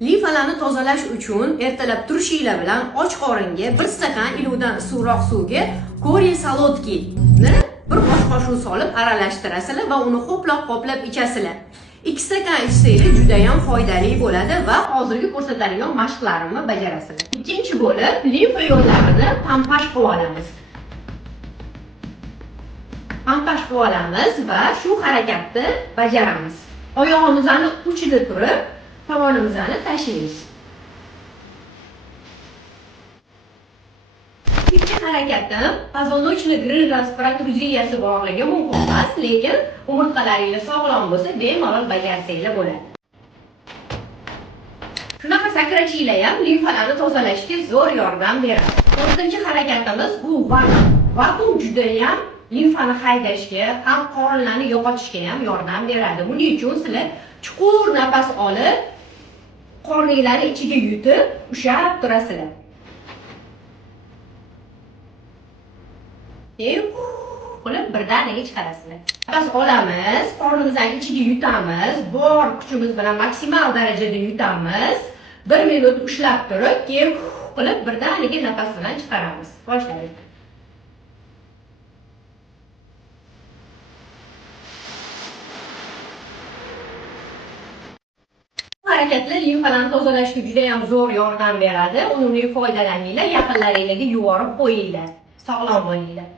Limfalarni tozalash uchun ertalab turishinglar bilan och qoringa 1 stakan iluvdan isuvroq suvga koriy solodkini bir osh qoshiq solib aralashtirasizlar va uni qo'plab ichasizlar. 2 stakan ichsanglar juda ham foydali bo'ladi va hozirgi ko'rsatilgan mashqlarimni bajarasizlar. Ikkinchi bo'lib limfa yo'llarini pampash qilib olamiz. Pampash qilib olamiz va shu harakatni bajaramiz. Oyog'imizni uchida turib tovonimizni tashlaymiz. Ikkinchi harakatdan poзвоночный грыжа protruziyasi borligi mumkin emas, lekin umurtqalaringiz sog'lom bo'lsa, bemalol bajarsanglar bo'ladi. Shunaqa sakrashinglar ham limfalarni tozalashga zo'r yordam beradi. To'rtinchi harakatimiz bu vakuum juda ham limfani haydashga, ham qorinlarni yo'qotishga ham yordam beradi. Buning uchun sizlar chuqur nafas olib, qorninglarni ichiga yutib, ushlab turasizlar. Qilib birdaniga chiqarasizlar. Nafas olamiz, qornimizning ichiga yutamiz, bor kuchimiz bilan maksimal darajada yutamiz. 1 minut ushlab turib, keyin qilib birdaniga nafas bilan chiqaramiz. Boshlaymiz. Harakatlar limfalarni tozalashga juda ham zo'r yordam beradi. Unumli foydalaninglar, yaqinlaringizga yuborib qo'yinglar. Sog'lom bo'linglar.